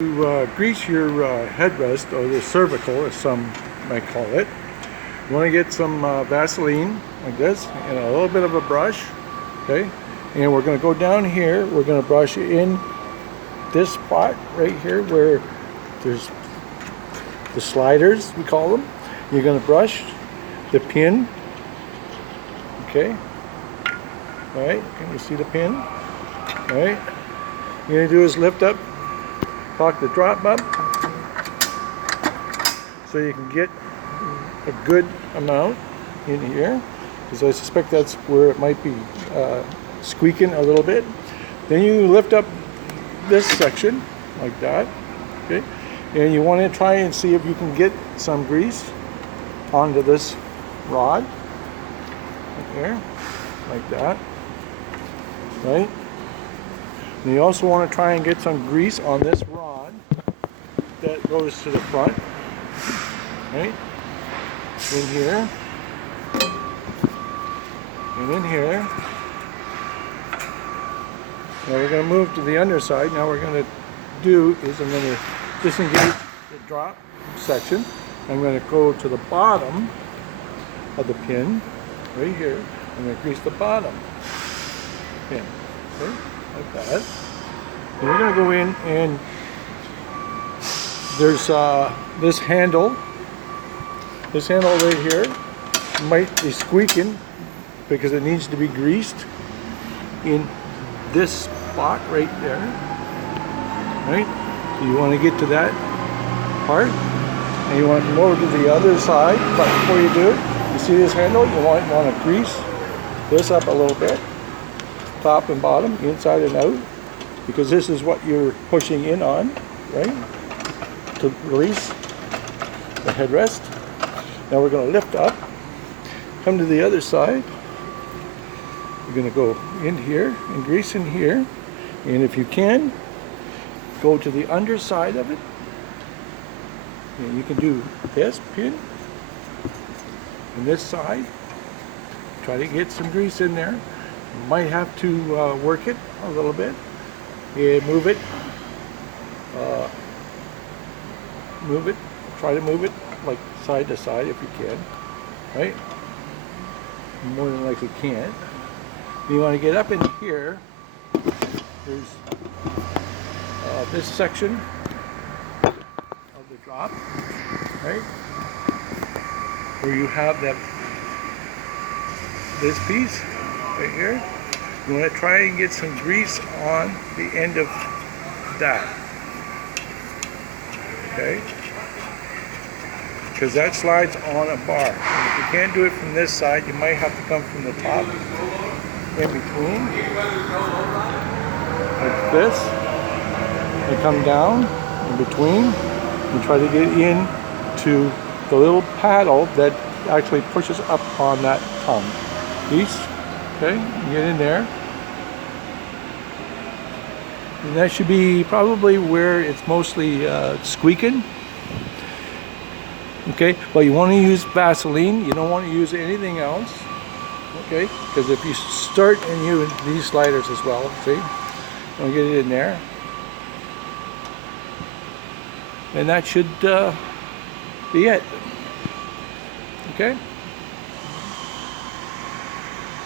To grease your headrest, or the cervical as some might call it, you want to get some Vaseline like this and a little bit of a brush, okay? And we're going to go down here, we're going to brush in this spot right here where there's the sliders, we call them. You're going to brush the pin, okay? All right, can you see the pin? All right, what you're going to do is lift up, lock the drop up so you can get a good amount in here, because I suspect that's where it might be squeaking a little bit. Then you lift up this section like that, okay, and you want to try and see if you can get some grease onto this rod right there, like that, right? And you also want to try and get some grease on this rod that goes to the front, right? In here, and in here. Now we're going to move to the underside. Now we're going to do is I'm going to disengage the drop section. I'm going to go to the bottom of the pin, right here. I'm going to grease the bottom pin, okay? Like that. And we're going to go in, and there's this handle right here might be squeaking because it needs to be greased in this spot right there, right? So you want to get to that part, and you want to come over to the other side, but before you do, you see this handle, you want to grease this up a little bit, top and bottom, inside and out, because this is what you're pushing in on, right, to release the headrest. Now we're going to lift up, come to the other side. We're going to go in here and grease in here, and if you can, go to the underside of it, and you can do this pin and this side. Try to get some grease in there. You might have to work it a little bit and move it, try to move it like side to side if you can, right? More than likely can't. You want to get up in here. There's this section of the drop, right, where you have this piece right here. You want to try and get some grease on the end of that, okay? Because that slides on a bar. And if you can't do it from this side, you might have to come from the top in between, like this, and come down in between and try to get in to the little paddle that actually pushes up on that tongue piece, okay? You get in there, and that should be probably where it's mostly squeaking. Okay, well, you want to use Vaseline. You don't want to use anything else, okay? Because if you start and use these sliders as well, see, don't get it in there, and that should be it. Okay.